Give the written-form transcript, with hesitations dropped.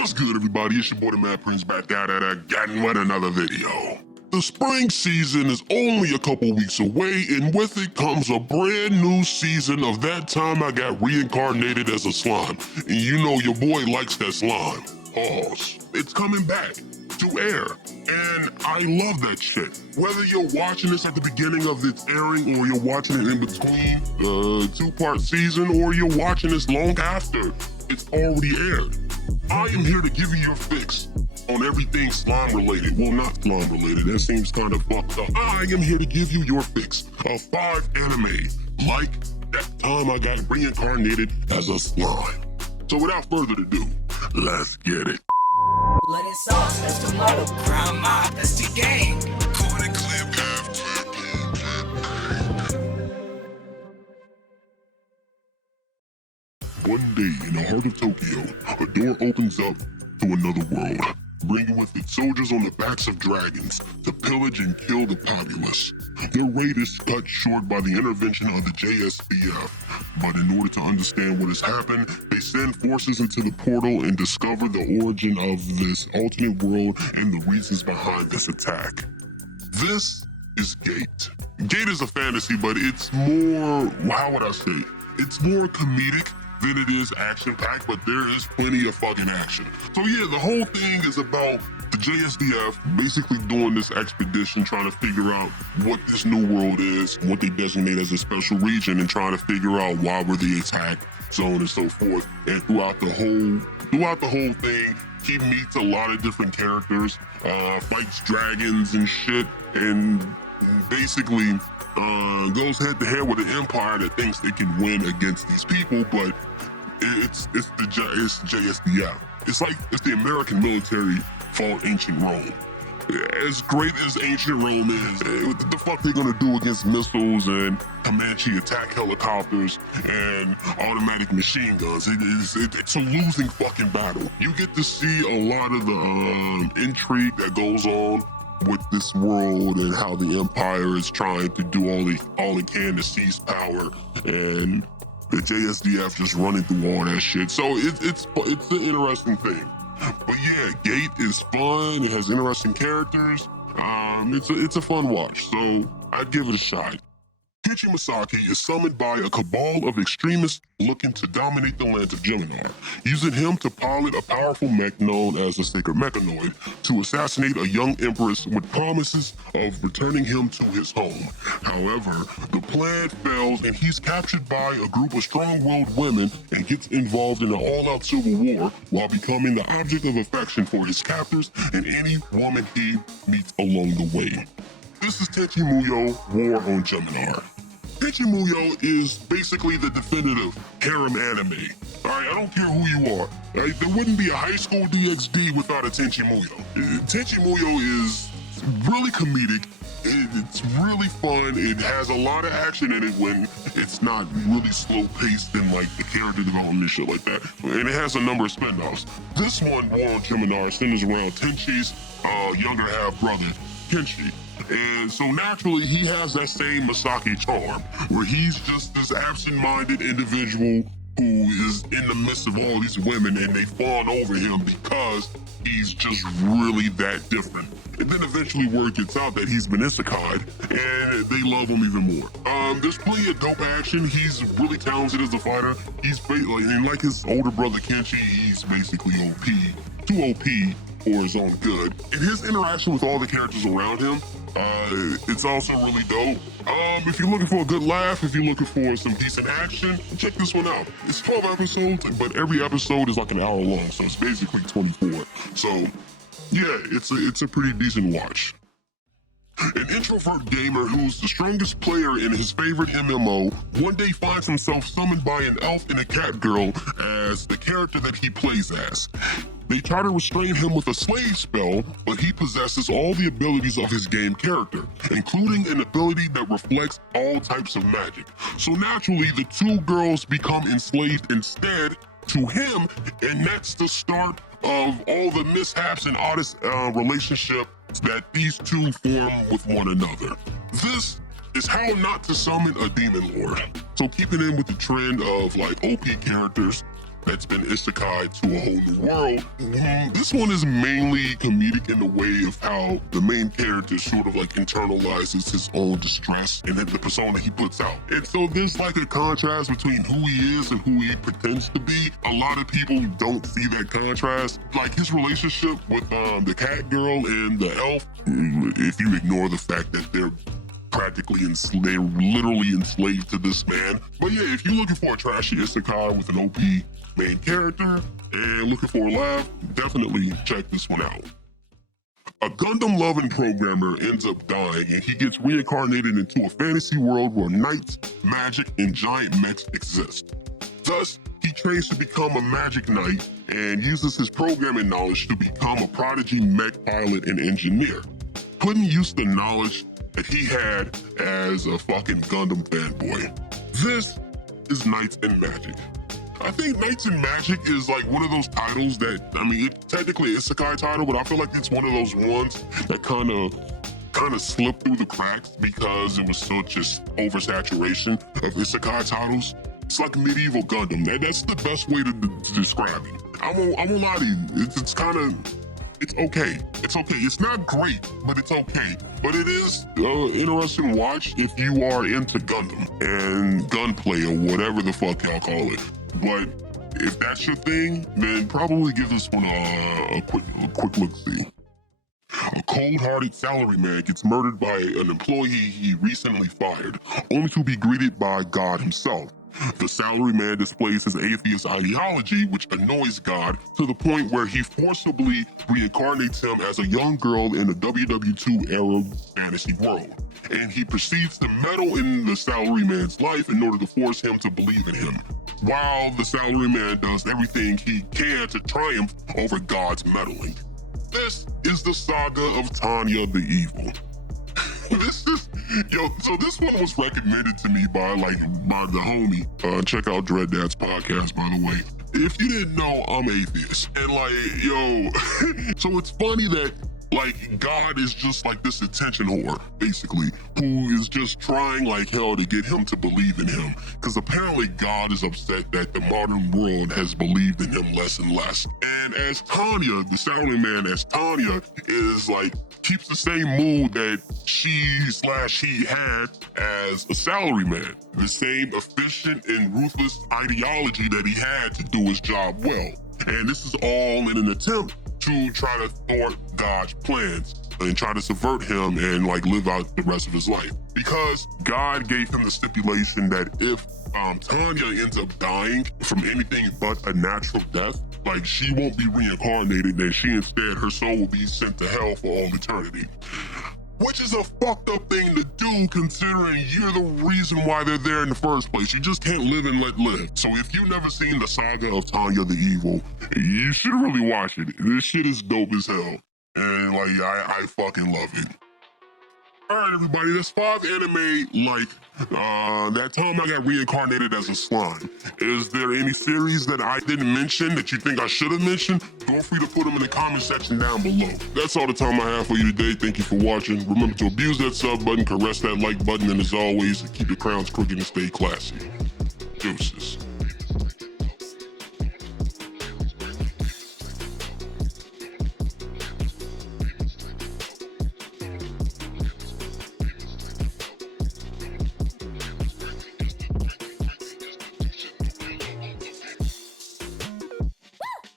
What's good, everybody? It's your boy, the Mad Prince, back at it again with another video. The spring season is only a couple weeks away, and with it comes a brand new season of That Time I Got Reincarnated as a Slime. And you know your boy likes that slime. Pause. It's coming back to air, and I love that shit. Whether you're watching this at the beginning of its airing, or you're watching it in between two-part season, or you're watching this long after it's already aired, I am here to give you your fix on everything slime related. Well, not slime related, that seems kind of fucked up. I am here to give you your fix of 5 anime like That Time I Got Reincarnated as a Slime. So without further ado, let's get it. Let it sauce, that's the motto. Crown mob, that's the game. Corner clip, One day in the heart of Tokyo, a door opens up to another world, bringing with it soldiers on the backs of dragons to pillage and kill the populace. Their raid is cut short by the intervention of the JSBF, but in order to understand what has happened, they send forces into the portal and discover the origin of this alternate world and the reasons behind this attack. This is Gate. Gate is a fantasy, but it's more, how would I say, it's more comedic than it is action-packed, but there is plenty of fucking action. So yeah, the whole thing is about the JSDF basically doing this expedition, trying to figure out what this new world is, what they designate as a special region, and trying to figure out why were they attacked, so on and so forth. And throughout the whole thing, he meets a lot of different characters, fights dragons and shit, and basically goes head to head with an empire that thinks it can win against these people, but it's JSDF. It's the American military fought ancient Rome. As great as ancient Rome is, what the fuck they gonna do against missiles and Comanche attack helicopters and automatic machine guns? It's a losing fucking battle. You get to see a lot of the intrigue that goes on with this world and how the Empire is trying to do all it can to seize power, and the JSDF just running through all that shit. So it's an interesting thing. But yeah, Gate is fun. It has interesting characters. It's a fun watch. So I'd give it a shot. Kenshi Masaki is summoned by a cabal of extremists looking to dominate the land of Gemini, using him to pilot a powerful mech known as the Sacred Mechanoid to assassinate a young empress with promises of returning him to his home. However, the plan fails and he's captured by a group of strong-willed women and gets involved in an all-out civil war while becoming the object of affection for his captors and any woman he meets along the way. This is Tenchi Muyo, War on Gemini. Tenchi Muyo is basically the definitive harem anime. Alright, I don't care who you are. Right? There wouldn't be a high school DxD without a Tenchi Muyo. Tenchi Muyo is really comedic. It's really fun. It has a lot of action in it when it's not really slow paced and like the character development and shit like that. And it has a number of spin-offs. This one, War on Gemini, centers around Tenchi's younger half brother, Kenshi. And so naturally, he has that same Masaki charm, where he's just this absent-minded individual who is in the midst of all these women, and they fawn over him because he's just really that different. And then eventually word gets out that he's been isekai'd, and they love him even more. There's plenty of dope action. He's really talented as a fighter. He's like his older brother Kenshi, he's basically OP, too OP for his own good. And his interaction with all the characters around him, it's also really dope. If you're looking for a good laugh, if you're looking for some decent action, check this one out. It's 12 episodes, but every episode is like an hour long, so it's basically 24. So, yeah, it's a pretty decent watch. An introvert gamer who's the strongest player in his favorite MMO one day finds himself summoned by an elf and a cat girl as the character that he plays as. They try to restrain him with a slave spell, but he possesses all the abilities of his game character, including an ability that reflects all types of magic. So naturally, the two girls become enslaved instead to him, and that's the start of all the mishaps and oddest relationships that these two form with one another. This is how not to summon a demon lord. So keeping in with the trend of like OP characters, that's been isekai to a whole new world. This one is mainly comedic in the way of how the main character sort of like internalizes his own distress and then the persona he puts out. And so there's like a contrast between who he is and who he pretends to be. A lot of people don't see that contrast. Like his relationship with the cat girl and the elf, if you ignore the fact that they're they're literally enslaved to this man. But yeah, if you're looking for a trashy isekai with an OP main character and looking for a laugh, definitely check this one out. A Gundam-loving programmer ends up dying and he gets reincarnated into a fantasy world where knights, magic, and giant mechs exist. Thus, he trains to become a magic knight and uses his programming knowledge to become a prodigy mech pilot and engineer, putting use the knowledge that he had as a fucking Gundam fanboy. This is Knights and Magic. I think Knights and Magic is like one of those titles that, I mean, it's technically an isekai title, but I feel like it's one of those ones that kind of slipped through the cracks because it was such just oversaturation of isekai titles. It's like medieval Gundam. That's the best way to describe it. I won't lie to you. It's kind of... It's okay. It's okay. It's not great, but it's okay. But it is interesting to watch if you are into Gundam and gunplay or whatever the fuck y'all call it. But if that's your thing, then probably give this one a quick look-see. A cold-hearted salaryman gets murdered by an employee he recently fired, only to be greeted by God himself. The salaryman displays his atheist ideology, which annoys God to the point where he forcibly reincarnates him as a young girl in the WW2 era fantasy world. And he proceeds to meddle in the salaryman's life in order to force him to believe in him, while the salaryman does everything he can to triumph over God's meddling. This is the Saga of Tanya the Evil. So this one was recommended to me by the homie. Check out Dread Dad's podcast, by the way. If you didn't know, I'm atheist. And so it's funny that God is just like this attention whore, basically, who is just trying like hell to get him to believe in him. Because apparently God is upset that the modern world has believed in him less and less. And as Tanya, the salaryman as Tanya, is keeps the same mood that he had as a salaryman. The same efficient and ruthless ideology that he had to do his job well. And this is all in an attempt to try to thwart God's plans and try to subvert him and live out the rest of his life. Because God gave him the stipulation that if Tanya ends up dying from anything but a natural death, she won't be reincarnated, and her soul will be sent to hell for all eternity. Which is a fucked up thing to do considering you're the reason why they're there in the first place. You just can't live and let live. So if you've never seen the Saga of Tanya the Evil, you should really watch it. This shit is dope as hell. And I fucking love it. Alright everybody, that's 5 anime that time I got reincarnated as a slime. Is there any series that I didn't mention that you think I should have mentioned? Feel free to put them in the comment section down below. That's all the time I have for you today. Thank you for watching. Remember to abuse that sub button, caress that like button, and as always, keep your crowns crooked and stay classy. Deuces.